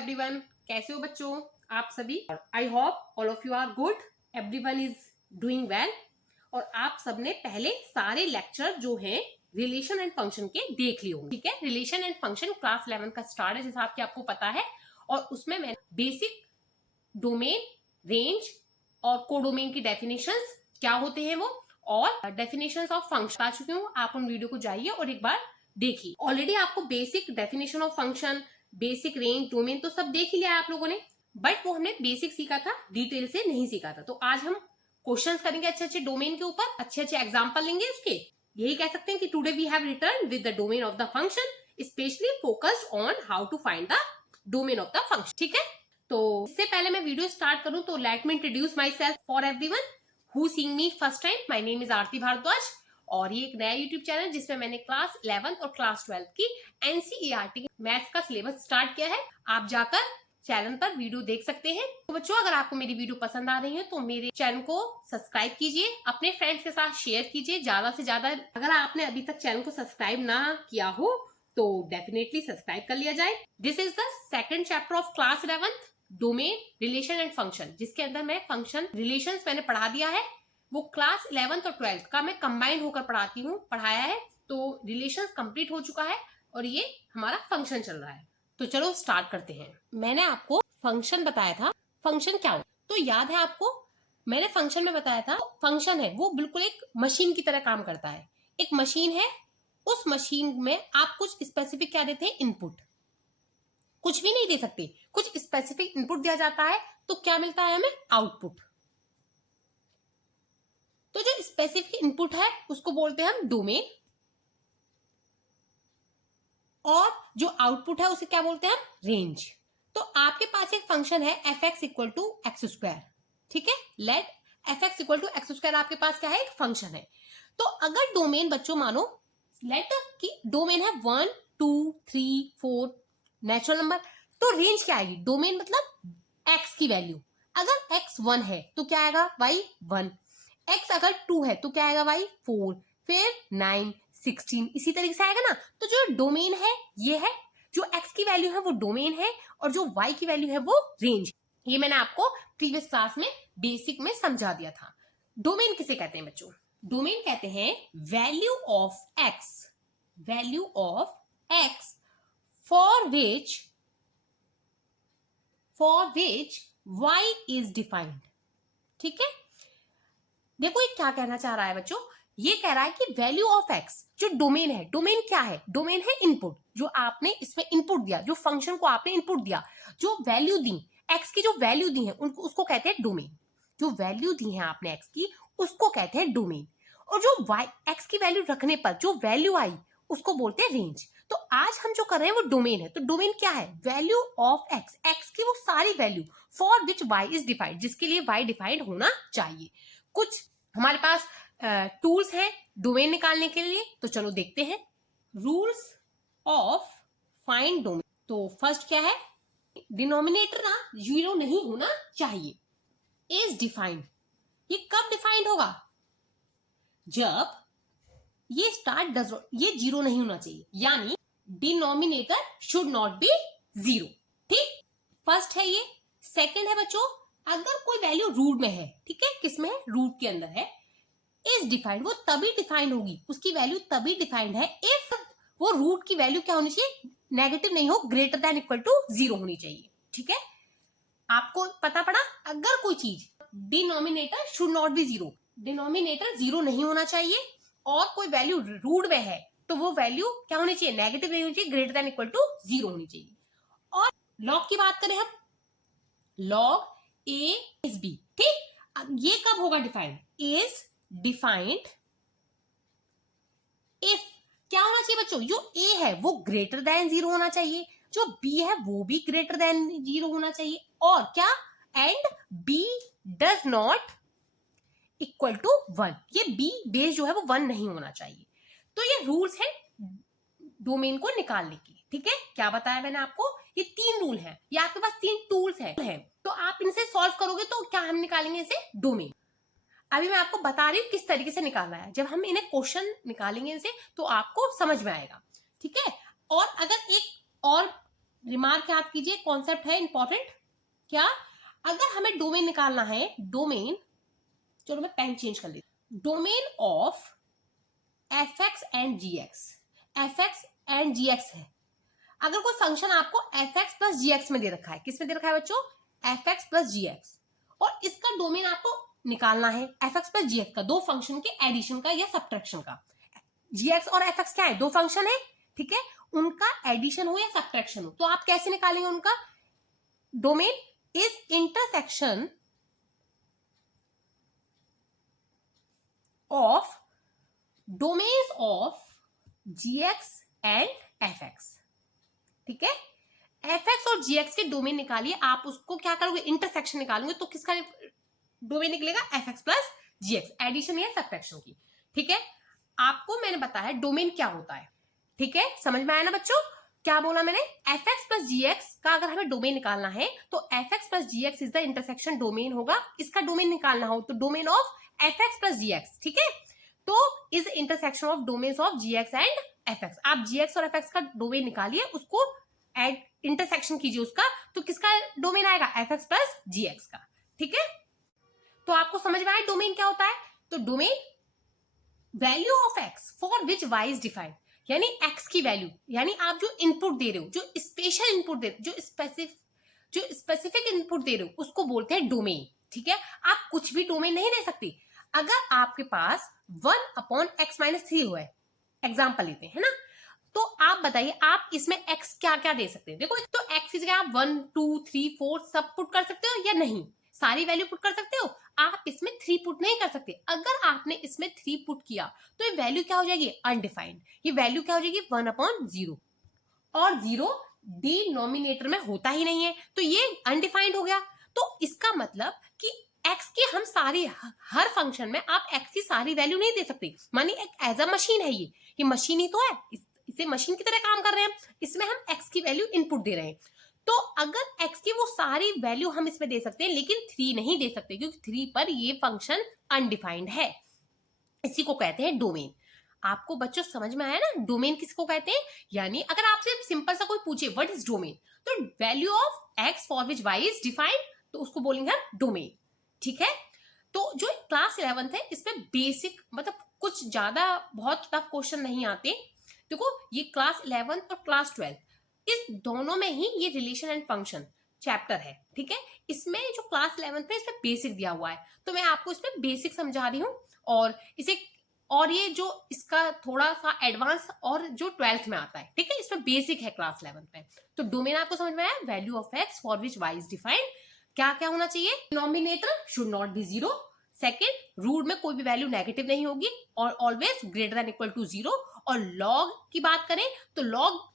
Everyone, कैसे हो बच्चों आप सभी। I hope all of you are good, everyone is doing well. और आप सबने पहले सारे लेक्चर जो हैं रिलेशन एंड फंक्शन के देख लिए होंगे। ठीक है, रिलेशन एंड फंक्शन क्लास 11 का स्टार्ट है जैसा कि आपको पता है। और उसमें मैं बेसिक डोमेन, रेंज और कोडोमेन की डेफिनेशंस क्या होते हैं वो, और डेफिनेशंस ऑफ फंक्शन आ चुकी हूँ। आप उन वीडियो को जाइए और एक बार देखिए। ऑलरेडी आपको basic definition of function, basic range, domain तो सब देख ही लिया आप लोगों ने, बट वो हमने बेसिक सीखा था, डिटेल से नहीं सीखा था। तो आज हम क्वेश्चंस करेंगे अच्छे अच्छे डोमेन के ऊपर, अच्छे अच्छे एग्जांपल लेंगे इसके। यही कह सकते हैं कि today we have return with the domain of the function, specially focused on how to find the domain of the function. ठीक है, तो इससे पहले मैं वीडियो स्टार्ट करूं तो let me introduce myself for everyone who seeing me first time. My name is Aarti Bhardwaj और ये एक नया यूट्यूब चैनल जिसमें मैंने क्लास 11 और क्लास 12 की एनसीईआरटी मैथ्स का सिलेबस स्टार्ट किया है। आप जाकर चैनल पर वीडियो देख सकते हैं। तो बच्चों, अगर आपको मेरी वीडियो पसंद आ रही है तो मेरे चैनल को सब्सक्राइब कीजिए, अपने फ्रेंड्स के साथ शेयर कीजिए ज्यादा से ज्यादा। अगर आपने अभी तक चैनल को सब्सक्राइब ना किया हो तो डेफिनेटली सब्सक्राइब कर लिया जाए। This is the second chapter of class 11, domain, relation and function, जिसके अंदर मैं फंक्शन रिलेशंस मैंने पढ़ा दिया है। वो क्लास 11th और 12th का मैं कंबाइन होकर पढ़ाया है। तो रिलेशंस कंप्लीट हो चुका है और ये हमारा फंक्शन चल रहा है। तो चलो स्टार्ट करते हैं। मैंने आपको फंक्शन बताया था, फंक्शन क्या हो तो याद है आपको, मैंने फंक्शन में बताया था फंक्शन है वो बिल्कुल एक मशीन की तरह काम करता है। एक मशीन है, उस मशीन में आप कुछ स्पेसिफिक क्या देते हैं, इनपुट। कुछ भी नहीं दे सकते, कुछ स्पेसिफिक इनपुट दिया जाता है तो क्या मिलता है हमें, आउटपुट। तो जो स्पेसिफिक इनपुट है उसको बोलते हैं हम डोमेन, और जो आउटपुट है उसे क्या बोलते हैं हम, रेंज। तो आपके पास एक फंक्शन है f x equal to x square. ठीक है, let f x equal to x square आपके पास क्या है, एक फंक्शन है। तो अगर डोमेन बच्चों मानो लेट कि डोमेन है 1 2 3 4 नेचुरल नंबर, तो रेंज क्या आएगी, डोमेन मतलब एक्स की वैल्यू। अगर एक्स 1 है तो क्या आएगा, वाई 1। एक्स अगर 2 है तो क्या आएगा, वाई 4, फिर 9 16, इसी तरीके से आएगा ना। तो जो डोमेन है ये है, जो एक्स की वैल्यू है वो डोमेन है और जो वाई की वैल्यू है वो रेंज। ये मैंने आपको प्रीवियस क्लास में बेसिक में समझा दिया था। डोमेन किसे कहते हैं बच्चों, डोमेन कहते हैं value of x, value of x for which y is defined. ठीक है, देखो ये क्या कहना चाह रहा है बच्चों, ये कह रहा है कि वैल्यू ऑफ एक्स जो डोमेन है, डोमेन क्या है, डोमेन है इनपुट। जो आपने इसमें इनपुट दिया, जो फंक्शन को आपने इनपुट दिया, जो वैल्यू दी, एक्स की जो वैल्यू दी है उनको, उसको कहते हैं डोमेन। जो वैल्यू दी है आपने एक्स की उसको कहते हैं डोमेन। और जो वाई एक्स की वैल्यू रखने पर जो वैल्यू आई उसको बोलते हैं रेंज। तो आज हम जो कर रहे हैं वो डोमेन है। तो डोमेन क्या है, वैल्यू ऑफ एक्स, एक्स की वो सारी value for which y is defined, जिसके लिए वाई डिफाइंड होना चाहिए। कुछ हमारे पास टूल्स हैं डोमेन निकालने के लिए, तो चलो देखते हैं। Rules of find domain. तो फर्स्ट क्या है, डिनोमिनेटर ना 0 नहीं होना चाहिए। इज डिफाइंड, ये कब डिफाइंड होगा, जब ये स्टार्ट डज, ये 0 नहीं होना चाहिए, यानी डिनोमिनेटर शुड नॉट बी 0। ठीक, फर्स्ट है ये। सेकंड है बच्चों, अगर कोई वैल्यू रूट में है, ठीक है, किसमें है, रूट के अंदर है, इज डिफाइंड, वो तभी डिफाइंड होगी, उसकी वैल्यू तभी डिफाइंड है इफ वो रूट की वैल्यू क्या होनी चाहिए, नेगेटिव नहीं हो, ग्रेटर देन इक्वल टू 0 होनी चाहिए। ठीक है, आपको पता पड़ा, अगर कोई चीज denominator should not be 0, denominator 0 नहीं होना चाहिए और कोई वैल्यू रूट में है तो वो वैल्यू क्या होनी चाहिए, नेगेटिव नहीं होनी चाहिए, ग्रेटर देन इक्वल टू 0 होनी चाहिए। और लॉग की बात करें हम, लॉग ए इज बी। ठीक, अब ये कब होगा डिफाइंड, इज डिफाइंड इफ क्या होना चाहिए बच्चों, जो ए है वो ग्रेटर देन 0 होना चाहिए, जो बी है वो भी ग्रेटर देन 0 होना चाहिए, और क्या, and b does not equal to 1, ये बी बेस जो है वो 1 नहीं होना चाहिए। तो ये रूल्स है डोमेन को निकालने की। ठीक है, क्या बताया मैंने आपको, ये 3 रूल है, ये आपके पास 3 टूल्स है, तो आप इनसे सॉल्व करोगे तो क्या हम निकालेंगे इसे, डोमेन। अभी मैं आपको बता रही हूँ किस तरीके से निकालना है, जब हम इन्हें क्वेश्चन निकालेंगे इनसे तो आपको समझ में आएगा। ठीक है, और अगर एक और रिमार्क याद कीजिए, कॉन्सेप्ट है इंपॉर्टेंट। क्या, अगर हमें डोमेन निकालना है, डोमेन, चलो मैं पेन चेंज कर लेती, domain of f x and g x, f x and g x है। अगर कोई फंक्शन आपको f x plus g x में दे रखा है, किस में दे रखा है बच्चों, F x plus g x, और इसका डोमेन आपको निकालना है f x plus g x का, दो फंक्शन के एडिशन का या सब्ट्रैक्शन का। जी एक्स और एफ एक्स क्या है, दो फंक्शन है, ठीक है, उनका एडिशन हो या सब्ट्रैक्शन हो, तो आप कैसे निकालेंगे उनका domain, is intersection of domains of g x and f x, ठीक है। एफ एक्स और जी एक्स के डोमेन निकालिए, आप उसको क्या करोगे, इंटरसेक्शन निकालोगे, तो किसका डोमेन निकलेगा, F x plus g x, addition या सब्ट्रैक्शन की, ठीक है। आपको मैंने बताया डोमेन क्या होता है, ठीक है, समझ में आया ना बच्चों, क्या बोला मैंने, f x plus g x का अगर हमें डोमेन निकालना है तो f x plus g x is the intersection domain होगा, इसका डोमेन निकालना हो तो domain of f x plus g x, ठीक है, तो is intersection of domains of g x and f x, आप जी एक्स और एफ एक्स का डोमेन निकालिए, उसको एड इंटरसेक्शन कीजिए उसका, तो किसका डोमेन आएगा, F x plus g x का, ठीक है। तो आपको समझ में आया डोमेन क्या होता है, तो domain value of x for which y is defined, यानी एक्स की वैल्यू, यानी आप जो इनपुट दे रहे हो, जो स्पेशल इनपुट दे रहे हो, जो स्पेसिफिक इनपुट दे रहे हो, उसको बोलते हैं डोमेन, ठीक है। आप कुछ भी डोमेन नहीं दे सकते। अगर आपके पास 1/x-3 हुआ है, एग्जाम्पल लेते हैं, है ना, तो आप बताइए आप इसमें x क्या क्या दे सकते हैं, देखो एक तो x की जगह आप 1 2 3 4 सब पुट कर सकते हो या नहीं, सारी वैल्यू पुट कर सकते हो, आप इसमें 3 पुट नहीं कर सकते। अगर आपने इसमें 3 पुट किया तो ये वैल्यू क्या हो जाएगी, अनडिफाइंड, ये वैल्यू क्या हो जाएगी 1/0, और 0 डिनोमिनेटर में होता ही नहीं है, तो ये अनडिफाइंड हो गया। तो इसका मतलब कि x की हम सारी, हर फंक्शन में आप x की सारी वैल्यू नहीं दे सकते, मानी एक एज अ मशीन है, ये मशीन ही तो है, इसे मशीन की तरह काम कर रहे हैं, इसमें हम x की वैल्यू इनपुट दे रहे हैं, तो अगर x की वो सारी वैल्यू हम इसमें दे सकते हैं, लेकिन 3 नहीं दे सकते, क्योंकि 3 पर ये फंक्शन अनडिफाइंड है, इसी को कहते हैं डोमेन। आपको बच्चों समझ में आया ना डोमेन किसको कहते हैं, यानी अगर आपसे सिंपल सा कोई पूछे व्हाट इज डोमेन, तो value of x for which y is defined, तो उसको बोलेंगे हम डोमेन, ठीक है। तो जो क्लास 11th है इसमें बेसिक, मतलब कुछ ज्यादा बहुत टफ क्वेश्चन नहीं आते। देखो ये क्लास 11th और क्लास 12 इस दोनों में ही ये रिलेशन एंड फंक्शन चैप्टर है, ठीक है। इसमें जो क्लास 11th में इसमें बेसिक दिया हुआ है, तो मैं आपको इसमें बेसिक समझा रही हूँ, और इसे, और ये जो इसका थोड़ा सा एडवांस और जो 12th में आता है, ठीक है, इसमें बेसिक है क्लास 11th में। तो डोमेन आपको समझ में आया, value of x for which y is defined, क्या क्या होना चाहिए, denominator should not be 0, second root में कोई भी वैल्यू नेगेटिव नहीं होगी, और always greater than equal to 0, और लॉग की बात करें तो लॉग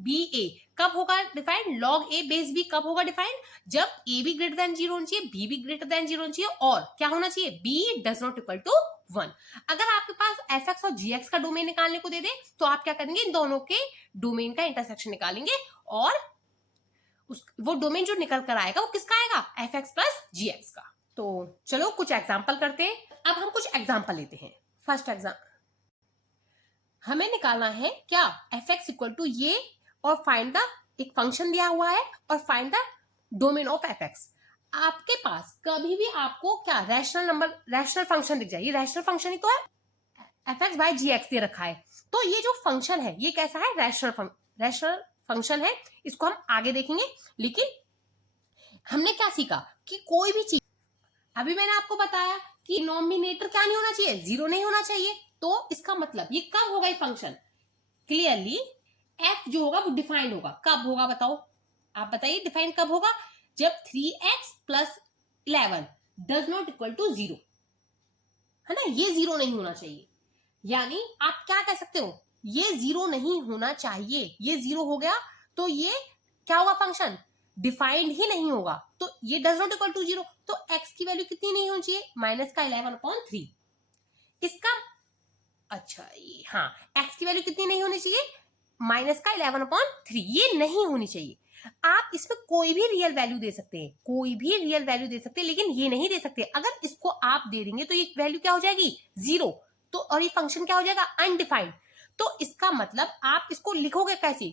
बी ए कब होगा डिफाइंड, लॉग ए बेस बी कब होगा डिफाइंड, जब ए भी ग्रेटर देन 0 होना चाहिए, बी भी ग्रेटर देन 0 होना चाहिए, और क्या होना चाहिए, b does not equal to 1। अगर आपके पास एफ एक्स और जी एक्स का डोमेन निकालने को दे दे, तो आप क्या करेंगे, इन दोनों के डोमेन का इंटरसेक्शन निकालेंगे, और वो डोमेन जो निकल कर आएगा वो किसका आएगा, F x plus g x का। तो चलो कुछ एग्जाम्पल करते हैं। अब हम कुछ एग्जाम्पल लेते हैं। फर्स्ट एग्जाम्पल हमें निकालना है क्या, एफ एक्स इक्वल टू ये, और फाइंड द, एक फंक्शन दिया हुआ है, और find the domain of f x. आपके पास कभी भी आपको क्या रैशनल नंबर, रैशनल फंक्शन दिख जाए, ये रैशनल फंक्शन ही तो है, f x by g x दे रखा है, तो ये जो फंक्शन है ये कैसा है, रैशनल फंक्शन है, इसको हम आगे देखेंगे। लेकिन हमने क्या सीखा कि कोई भी चीज, अभी मैंने आपको बताया कि डिनोमिनेटर क्या नहीं होना चाहिए, 0 नहीं होना चाहिए, तो इसका मतलब ये कब होगा ये फंक्शन, क्लियरली f जो होगा वो डिफाइंड होगा, कब होगा बताओ, आप बताइए डिफाइंड कब होगा, जब 3x plus 11 does not equal to 0, है ना, ये 0 नहीं होना चाहिए, यानी आप क्या कह सकते हो, ये 0 नहीं होना चाहिए, ये 0 हो गया तो ये क्या होगा, फंक्शन डिफाइंड ही नहीं होगा, तो ये डज नॉट इक्वल टू 0, तो x की वैल्यू कितनी नहीं होनी चाहिए, माइनस का 11/3, इसका, अच्छा हाँ, x की वैल्यू कितनी नहीं होनी चाहिए, माइनस का 11/3, ये नहीं होनी चाहिए। आप इसमें कोई भी रियल वैल्यू दे सकते हैं, कोई भी रियल वैल्यू दे सकते हैं, लेकिन ये नहीं दे सकते, अगर इसको आप दे देंगे तो ये वैल्यू क्या हो जाएगी 0, तो और ये फंक्शन क्या हो जाएगा अनडिफाइंड, तो इसका मतलब आप इसको लिखोगे कैसे,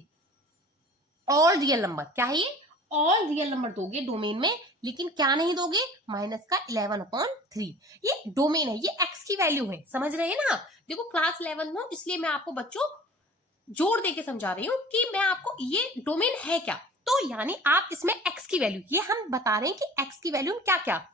ऑल रियल नंबर, क्या है ये, ऑल रियल नंबर दोगे डोमेन में, लेकिन क्या नहीं दोगे, माइनस का 11/3। ये डोमेन है, ये एक्स की वैल्यू है, समझ रहे हैं ना। देखो क्लास 11 में इसलिए मैं आपको बच्चों जोर देके समझा रही हूँ कि मैं आपको ये डोमेन है क्या। तो यानी आप इसमें एक्स की वैल्यू, ये हम बता रहे हैं कि एक्स की वैल्यू क्या क्या,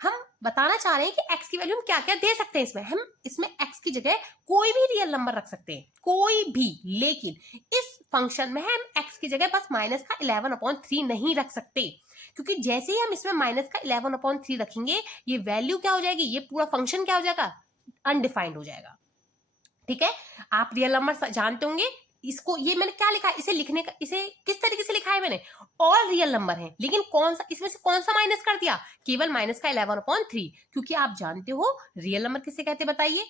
हम बताना चाह रहे हैं कि x की वैल्यू हम क्या क्या दे सकते हैं इसमें। हम इसमें x की जगह कोई भी रियल नंबर रख सकते हैं, कोई भी, लेकिन इस फंक्शन में हम x की जगह बस माइनस का 11/3 नहीं रख सकते, क्योंकि जैसे ही हम इसमें माइनस का 11/3 रखेंगे, ये वैल्यू क्या हो जाएगी, ये पूरा फंक्शन क्या हो जाएगा, अनडिफाइंड हो जाएगा। ठीक है, आप रियल नंबर जानते होंगे। इसको, ये मैंने क्या लिखा है, इसे लिखने का, इसे किस तरीके से लिखा है मैंने, ऑल रियल नंबर है, लेकिन कौन सा, इसमें से कौन सा माइनस कर दिया, केवल माइनस का 11/3, क्योंकि आप जानते हो रियल नंबर किसे कहते हैं, बताइए।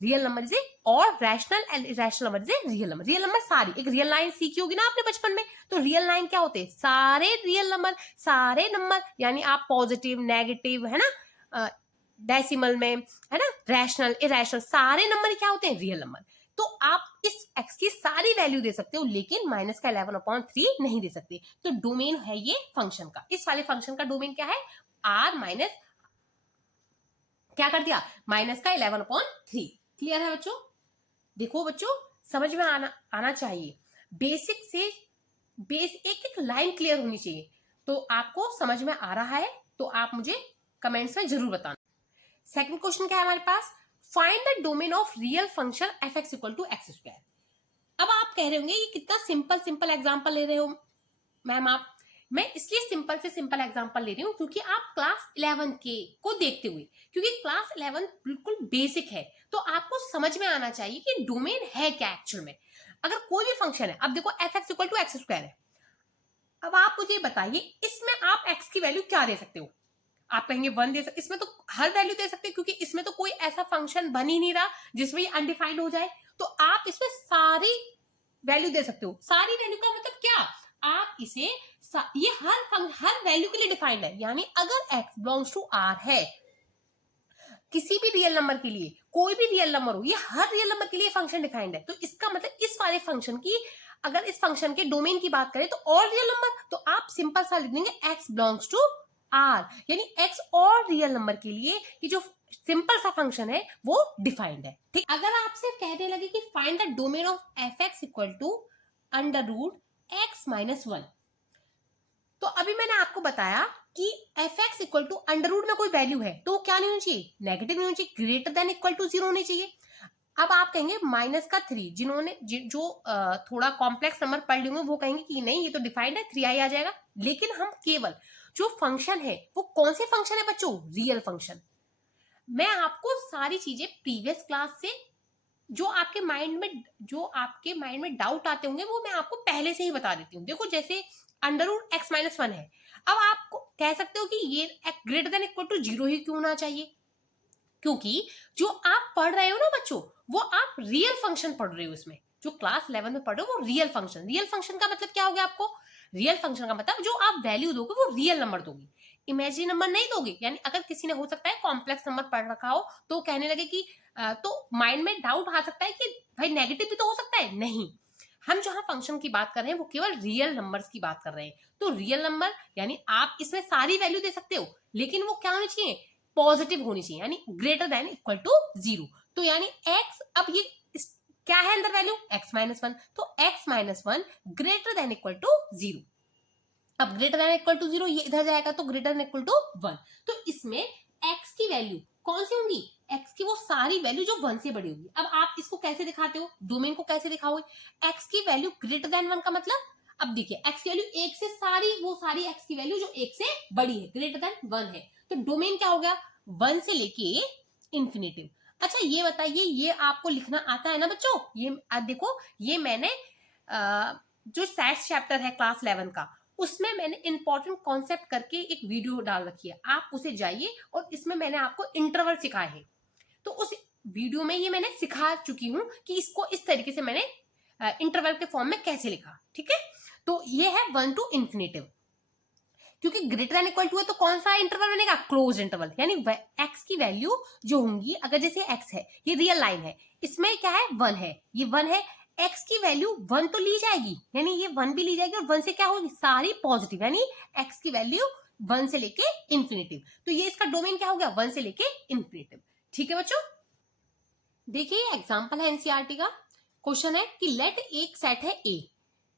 रियल नंबर इज और rational and irrational number is real number. Real number सारी, एक रियल लाइन सीखी होगी ना आपने बचपन में, तो रियल लाइन क्या होते हैं, सारे रियल नंबर, सारे नंबर, यानी आप पॉजिटिव नेगेटिव, है ना, डेसिमल में, है ना, रैशनल इरेशनल, सारे नंबर क्या होते हैं, रियल नंबर। तो आप इस x की सारी वैल्यू दे सकते हो, लेकिन माइनस का 11/3 नहीं दे सकते। तो डोमेन है ये फंक्शन का, इस वाले फंक्शन का डोमेन क्या है, r माइनस, क्या कर दिया, माइनस का 11/3। क्लियर है बच्चों। देखो बच्चों, समझ में आना चाहिए, बेसिक से एक एक लाइन क्लियर होनी चाहिए। तो आपको समझ में आ रहा है तो आप मुझे कमेंट्स में जरूर बताना। सेकंड क्वेश्चन क्या है हमारे पास, find the domain of real function f(x) = x²। अब आप कह रहे होंगे ये कितना सिंपल एग्जांपल ले रहे हो मैम आप। मैं इसलिए सिंपल से सिंपल एग्जांपल ले रही हूँ क्योंकि आप क्लास 11 के को देखते हुए, क्योंकि क्लास 11 बिल्कुल बेसिक है, तो आपको समझ में आना चाहिए कि डोमेन है क्या एक्चुअल में। अगर कोई भी फंक्शन है, अब देखो f(x) = x² है, अब आप मुझे बताइए इसमें आप x की वैल्यू क्या दे सकते हो। आप कहेंगे 1 दे सकते, इसमें तो हर वैल्यू दे सकते हैं, क्योंकि इसमें तो कोई ऐसा फंक्शन बन ही नहीं रहा जिसमें ये अनडिफाइंड हो जाए। तो आप इसमें सारी वैल्यू दे सकते हो। सारी वैल्यू का मतलब क्या, आप इसे, ये हर वैल्यू के लिए डिफाइंड है, यानी अगर x बिलोंग्स टू r है, किसी भी रियल नंबर के लिए, कोई भी रियल नंबर हो, ये हर रियल नंबर के लिए फंक्शन डिफाइंड है। तो इसका मतलब इस वाले फंक्शन की, अगर इस फंक्शन के डोमेन की बात करें तो ऑल रियल नंबर, तो आप सिंपल सा लिख देंगे x बिलोंग्स टू r, यानी x और रियल नंबर के लिए ये जो सिंपल सा फंक्शन है वो डिफाइंड है। ठीक, अगर आपसे कहने लगे कि find the domain of f(x) = (x-1), तो अभी मैंने आपको बताया कि f(x) = में कोई वैल्यू है तो क्या नहीं होनी चाहिए, नेगेटिव नहीं होनी चाहिए, ग्रेटर देन इक्वल टू 0 होनी चाहिए। अब आप कहेंगे -3, जिन्होंने जो थोड़ा कॉम्प्लेक्स नंबर पढ़ लेंगे वो कहेंगे कि नहीं ये तो डिफाइंड है, 3i आ जाएगा। लेकिन हम केवल जो फंक्शन है वो कौन से फंक्शन है बच्चों, रियल फंक्शन। मैं आपको सारी चीजें प्रीवियस क्लास से जो आपके माइंड में डाउट आते होंगे वो मैं आपको पहले से ही बता देती हूँ। देखो जैसे √(x-1) है, अब आप कह सकते हो कि ये ग्रेटर देन इक्वल टू 0 ही क्यों ना चाहिए, क्योंकि जो आप पढ़ रहे हो ना बच्चों, वो आप रियल फंक्शन पढ़ रहे हो। इसमें जो क्लास 11 में पढ़ रहे हो वो रियल फंक्शन का मतलब क्या हो गया आपको, रियल फंक्शन का मतलब जो आप वैल्यू दोगे वो रियल नंबर दोगे, इमेजिनरी नंबर नहीं दोगे। यानी अगर किसी ने, हो सकता है कॉम्प्लेक्स नंबर पढ़ रखा हो तो कहने लगे कि तो माइंड में डाउट आ सकता है कि भाई नेगेटिव भी तो हो सकता है, नहीं, हम जहां फंक्शन की बात कर रहे हैं वो केवल रियल नंबर्स की बात कर रहे हैं। तो रियल नंबर यानी आप इसमें सारी वैल्यू दे सकते हो, लेकिन वो क्या होनी चाहिए, पॉजिटिव होनी चाहिए, यानी ग्रेटर देन इक्वल टू 0। तो यानी x, अब ये क्या है अंदर वैल्यू, x-1, तो x-1 greater than equal to 0। अब ग्रेटर देन इक्वल टू 0 ये इधर जाएगा तो ग्रेटर देन इक्वल टू 1। तो इसमें x की वैल्यू कौन सी होंगी, x की वो सारी वैल्यू जो 1 से बड़ी होगी। अब आप इसको कैसे दिखाते हो, डोमेन को कैसे दिखाओगे, x की वैल्यू ग्रेटर देन 1 का मतलब, अब देखिए x की वैल्यू 1 से सारी x की वैल्यू जो 1 से बड़ी है, ग्रेटर देन 1 है, तो डोमेन क्या हो गया, 1 से लेके इंफिनिटिव। अच्छा ये बताइए, ये आपको लिखना आता है ना बच्चों, ये अब देखो, ये मैंने जो सेट्स चैप्टर है क्लास 11 का, उसमें मैंने इंपॉर्टेंट कॉन्सेप्ट करके एक वीडियो डाल रखी है, आप उसे जाइए, और इसमें मैंने आपको इंटरवल सिखाए हैं। तो उस वीडियो में ये मैंने सिखा चुकी हूं कि इसको इस तरीके से मैंने इंटरवल के फॉर्म में कैसे लिखा। ठीक है, तो ये है 1 to इंफिनिटिव, क्योंकि ग्रेटर देन इक्वल टू है तो कौन सा इंटरवल बनेगा, क्लोज इंटरवल, यानी x की वैल्यू जो होंगी, अगर जैसे x है, ये रियल लाइन है, इसमें क्या है 1 है, ये 1 है, x की वैल्यू 1 तो ली जाएगी, यानी ये 1 भी ली जाएगी और 1 से क्या होगी, सारी पॉजिटिव, यानी x की वैल्यू 1 से लेके इंफिनिटिव। तो ये इसका डोमेन क्या हो गया, 1 से लेके इंफिनिटिव। ठीक है बच्चों, देखिए एग्जांपल है एनसीईआरटी का। क्वेश्चन है कि लेट एक सेट है A,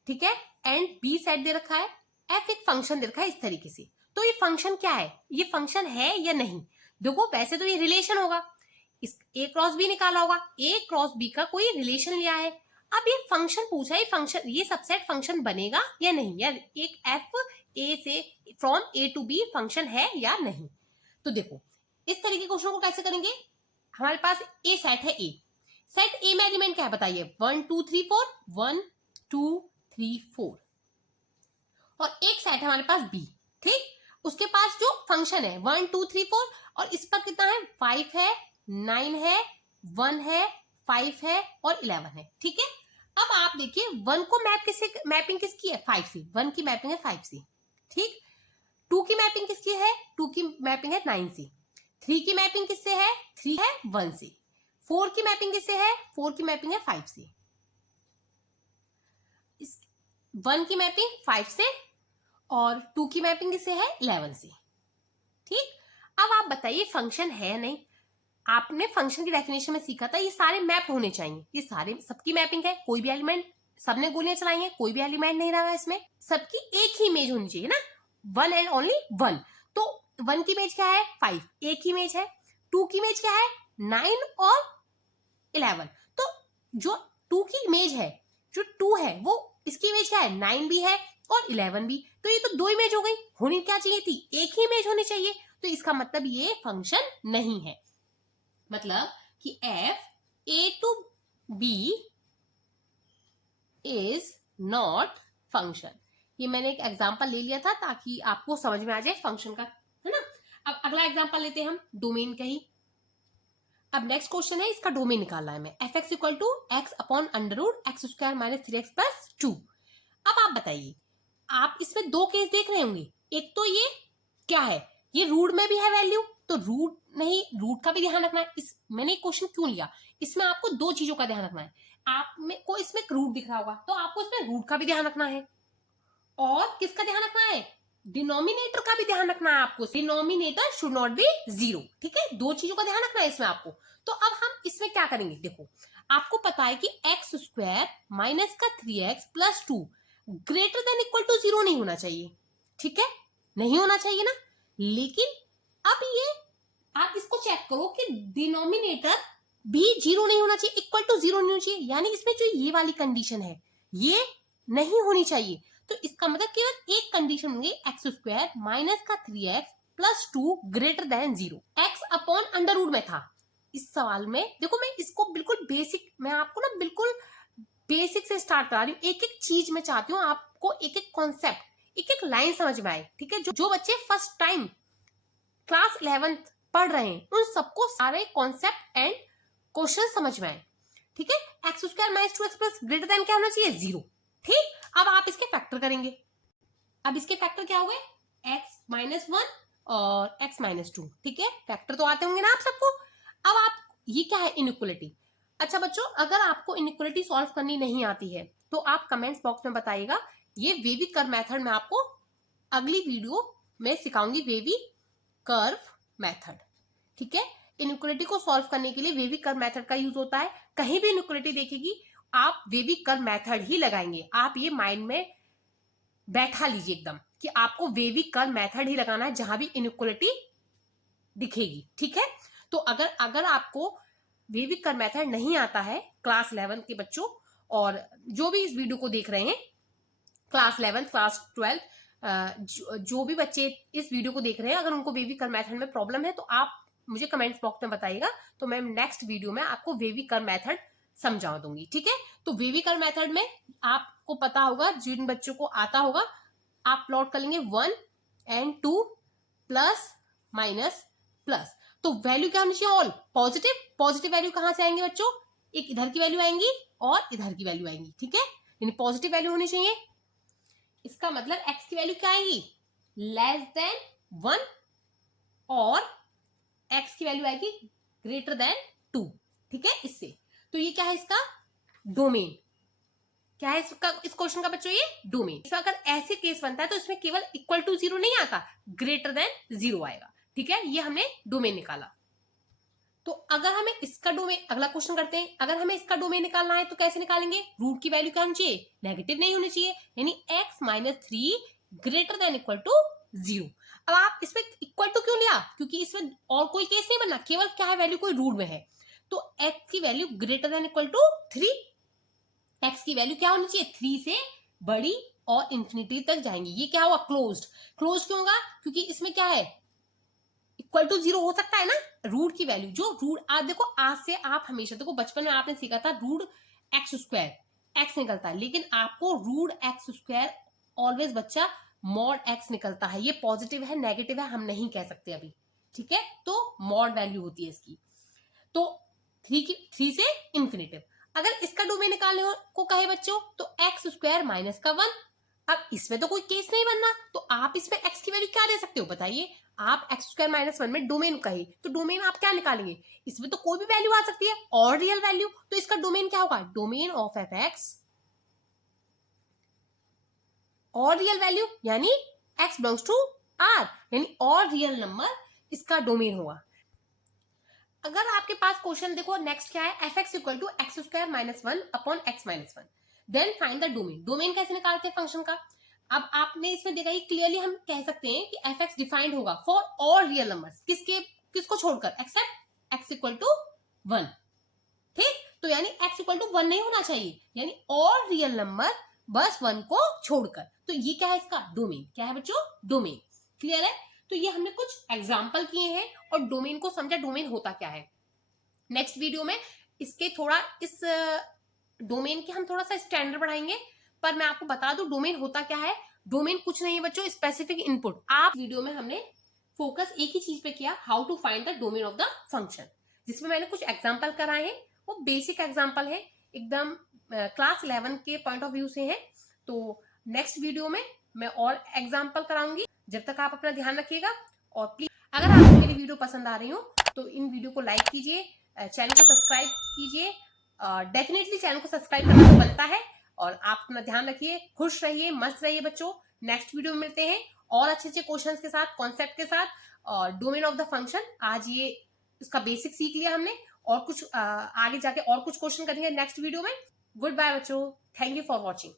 ठीक है, एंड B सेट दे रखा है, F एक फंक्शन दे रखा है इस तरीके से। तो ये फंक्शन क्या है, ये फंक्शन है या नहीं? देखो वैसे तो ये रिलेशन होगा, इस A क्रॉस B निकाला होगा, A क्रॉस B का कोई रिलेशन लिया है। अब ये फंक्शन पूछा है, फंक्शन, ये सबसेट फंक्शन बनेगा या नहीं, या एक F A से from A to B function है या नहीं। तो देखो इस तरीके के क्वेश्चन को कैसे करेंगे, हमारे पास A सेट है, A सेट A में एलिमेंट क्या है बताइए, 1 2 3 4, 1 2 3 4, और एक सेट है हमारे पास B, ठीक, उसके पास जो फंक्शन है 1 2 3 4, और इस पर कितना है, 5 है, 9 है, 1 है, 5 है और 11 है। ठीक है, अब आप देखिए 1 को मैपिंग किसकी है, 5 से, 1 की मैपिंग है 5 से, ठीक, 2 की मैपिंग किसकी है, 2 की मैपिंग है 9 से, 3 की मैपिंग किससे है, 3 है 1 से, 4 की मैपिंग किससे है, 4 की मैपिंग है 5 से, 1 की मैपिंग 5 से और 2 की मैपिंग किससे है, 11 से। ठीक, अब आप बताइए फंक्शन है नहीं, आपने फंक्शन की डेफिनेशन में सीखा था ये सारे मैप होने चाहिए, ये सारे सबकी मैपिंग है, कोई भी एलिमेंट, सबने गोलियां चलाई हैं, कोई भी एलिमेंट नहीं रहा इसमें, सबकी एक ही इमेज होनी चाहिए ना, 1 एंड ओनली 1। तो 1 की इमेज क्या है, 5, एक ही इमेज है, 2 की इमेज क्या है, 9 और 11। तो जो 2 की इमेज है, जो 2 है वो इसकी इमेज क्या है, 9 भी है और 11 भी, तो ये तो 2 इमेज हो गई, होनी क्या चाहिए थी, एक ही इमेज होनी चाहिए। तो इसका मतलब ये फंक्शन नहीं है, मतलब कि f a to b is not function. ये मैंने एक एग्जांपल ले लिया था ताकि आपको समझ में आ जाए फंक्शन का, है ना। अब अगला एग्जांपल लेते हैं हम डोमेन का ही। अब नेक्स्ट क्वेश्चन है, इसका डोमेन निकालना है हमें, f x equal to x upon under root x square minus 3x plus 2। अब आप बताइए, आप इसमें दो केस देख रहे होंगे, एक तो ये क्या है, ये रूट में भी है वैल्यू, तो रूट नहीं, रूट का भी ध्यान रखना है। इस मैंने क्वेश्चन क्यों लिया, इसमें आपको दो चीजों का ध्यान रखना है, आप में को इसमें रूट दिख रहा होगा तो आपको इसमें रूट का भी ध्यान रखना है, और किसका ध्यान रखना है, डिनोमिनेटर का भी ध्यान रखना है आपको, डिनोमिनेटर शुड नॉट बी 0। ठीक है, दो चीजों का ध्यान रखना है इसमें आपको। तो अब हम इसमें क्या करेंगे, देखो आपको पता है कि एक्स स्क्वायर माइनस का 3x plus 2 greater than equal to 0 नहीं होना चाहिए, ठीक है, नहीं होना चाहिए ना। लेकिन अब ये आप इसको चेक करो कि डिनोमिनेटर भी 0 नहीं होना चाहिए, इक्वल टू 0 नहीं होना चाहिए, यानी इसमें जो ये वाली कंडीशन है ये नहीं होनी चाहिए। तो इसका मतलब केवल एक कंडीशन होंगी, एक्स स्क्वायर माइनस का 3x plus 2 greater than 0। X upon under root में था इस सवाल में। देखो मैं इसको बिल्कुल बेसिक, मैं आपको ना बिल्कुल बेसिक से स्टार्ट करा रही हूँ, एक एक चीज में चाहती हूँ आपको एक एक कॉन्सेप्ट, एक एक लाइन समझ में आए। ठीक है, जो बच्चे फर्स्ट टाइम क्लास 11th पढ़ रहे हैं उन सबको सारे कॉन्सेप्ट एंड क्वेश्चन समझ में आए। ठीक है, x square minus 2x plus greater than क्या होना चाहिए, 0। ठीक, अब आप इसके फैक्टर करेंगे। अब इसके फैक्टर क्या हो गए, x माइनस 1 और x माइनस 2। ठीक है, फैक्टर तो आते होंगे ना आप सबको। अब आप, ये क्या है, इनइक्वलिटी। अच्छा बच्चों, अगर आपको इनइक्वलिटी सॉल्व करनी नहीं आती है तो आप कमेंट्स बॉक्स में बताइएगा, ये वेवी कर्व मेथड में आपको अगली वीडियो में सिखाऊंगी, वेवी कर्व मेथड। ठीक है, इनइक्वलिटी को सॉल्व करने के लिए वेवी कर्व मेथड का यूज होता है। कहीं भी इनइक्वलिटी देखेगी आप वेवी कर्व मेथड ही लगाएंगे, आप ये माइंड में बैठा लीजिए एकदम कि आपको वेवी कर्व मेथड ही लगाना है जहां भी इनइक्वलिटी दिखेगी। ठीक है, तो अगर आपको वेवी कर्व मेथड नहीं आता है, क्लास 11 के बच्चों और जो भी इस वीडियो को देख रहे हैं, क्लास 11 क्लास 12 जो भी बच्चे इस वीडियो को देख रहे हैं, अगर उनको वेवी कर्व मेथड में प्रॉब्लम है तो आप मुझे कमेंट्स बॉक्स में बताइएगा, तो मैं नेक्स्ट वीडियो में आपको वेवी कर्व मेथड समझा दूंगी। ठीक है, तो वेवी कर्व मेथड में आपको पता होगा, जिन बच्चों को आता होगा, आप प्लॉट कर लेंगे 1 एंड 2 प्लस माइनस प्लस, तो वैल्यू क्या होनी चाहिए, ऑल पॉजिटिव। पॉजिटिव वैल्यू कहां से आएंगे बच्चों, एक इधर की वैल्यू आएंगी और इधर की वैल्यू आएंगी। ठीक है, यानी पॉजिटिव वैल्यू होनी चाहिए। इसका मतलब x की वैल्यू क्या आएगी, लेस देन 1 और x की वैल्यू आएगी ग्रेटर देन 2। ठीक है, इससे तो ये क्या है, इसका डोमेन। क्या है इसका, इस क्वेश्चन का बच्चों ये डोमेन। इसका अगर ऐसे केस बनता है तो इसमें केवल इक्वल टू 0 नहीं आता, ग्रेटर देन 0 आएगा। ठीक है, ये हमने डोमेन निकाला। तो अगर हमें इसका डोमेन, अगला क्वेश्चन करते हैं, अगर हमें इसका डोमेन निकालना है तो कैसे निकालेंगे? रूट की वैल्यू क्या होनी चाहिए? नेगेटिव नहीं होनी चाहिए, यानी x minus 3 greater than equal to 0। अब आप इसमें इक्वल टू क्यों लिया? क्योंकि इसमें और कोई केस नहीं बनना, केवल क्या है, वैल्यू कोई रूट में है। तो x की value greater than equal to 3, x की वैल्यू क्या होनी चाहिए? 3 से बड़ी और इंफिनिटी तक जाएंगी। ये क्या हुआ? क्लोज्ड। क्लोज क्यों होगा? क्योंकि इसमें क्या है, इक्वल टू 0 हो सकता है ना। रूट की वैल्यू जो रूट, आज देखो, आज से आप हमेशा, देखो बचपन में आपने सीखा था रूट एक्स स्क्वायर, एक्स निकलता है, लेकिन आपको रूट एक्स स्क्वायर ऑलवेज बच्चा मॉड एक्स निकलता है। ये पॉजिटिव है नेगेटिव है हम नहीं कह सकते अभी, ठीक है, तो मॉड वैल्यू होती है इसकी। तो 3 से इंफिनिटिव। अगर इसका डोमेन निकालने को कहे बच्चों तो एक्स स्क्वायर माइनस का 1। अब इसमें तो कोई केस नहीं बनना, तो आप इसमें x की वैल्यू क्या दे सकते हो बताइए? आप एक्स स्क्वायर माइनस 1 में डोमेन कहे तो डोमेन आप क्या निकालेंगे? इसमें तो कोई भी वैल्यू आ सकती है और रियल वैल्यू, तो इसका डोमेन क्या होगा? डोमेन ऑफ एफ एक्स और रियल वैल्यू, यानी x बिलोंग्स टू r, यानी और रियल नंबर इसका डोमेन होगा। अगर आपके पास क्वेश्चन देखो नेक्स्ट क्या है, f x equal to x square minus 1 upon x minus 1, then find the domain. Domain कैसे निकालते हैं फंक्शन का? अब आपने इसमें देखा, ये क्लियरली हम कह सकते हैं कि एफ एक्स डिफाइंड होगा फॉर ऑल रियल नंबर्स, किसको छोड़कर? Except x equal to 1। ठीक, तो यानी एक्स इक्वल टू 1 नहीं होना चाहिए, यानी ऑल रियल नंबर बस 1 को छोड़कर। तो ये क्या है इसका डोमेन? क्या है बच्चों? डोमेन। क्लियर है? तो ये हमने कुछ एग्जाम्पल किए हैं और डोमेन को समझा, डोमेन होता क्या है। नेक्स्ट वीडियो में इसके थोड़ा, इस डोमेन के हम थोड़ा सा स्टैंडर्ड बढ़ाएंगे, पर मैं आपको बता दूं डोमेन होता क्या है। डोमेन कुछ नहीं है बच्चों, स्पेसिफिक इनपुट। आप वीडियो में हमने फोकस एक ही चीज पे किया, how to find the domain of the function, जिसमें मैंने कुछ एग्जाम्पल कराए हैं। वो बेसिक एग्जाम्पल है, एकदम क्लास 11 के पॉइंट ऑफ व्यू से है। तो नेक्स्ट वीडियो में मैं और एग्जाम्पल कराऊंगी। जब तक आप अपना ध्यान रखिएगा, और प्लीज अगर आपको मेरी वीडियो पसंद आ रही हो तो इन वीडियो को लाइक कीजिए, चैनल को सब्सक्राइब कीजिए। डेफिनेटली चैनल को सब्सक्राइब करना तो बनता है। और आप अपना ध्यान रखिए, खुश रहिए, मस्त रहिए बच्चों। नेक्स्ट वीडियो में मिलते हैं और अच्छे अच्छे क्वेश्चंस के साथ, कॉन्सेप्ट के साथ, और डोमेन ऑफ द फंक्शन। आज ये इसका बेसिक सीख लिया हमने, और कुछ आगे जाके और कुछ क्वेश्चन करेंगे नेक्स्ट वीडियो में। गुड बाय बच्चों, थैंक यू फॉर वॉचिंग।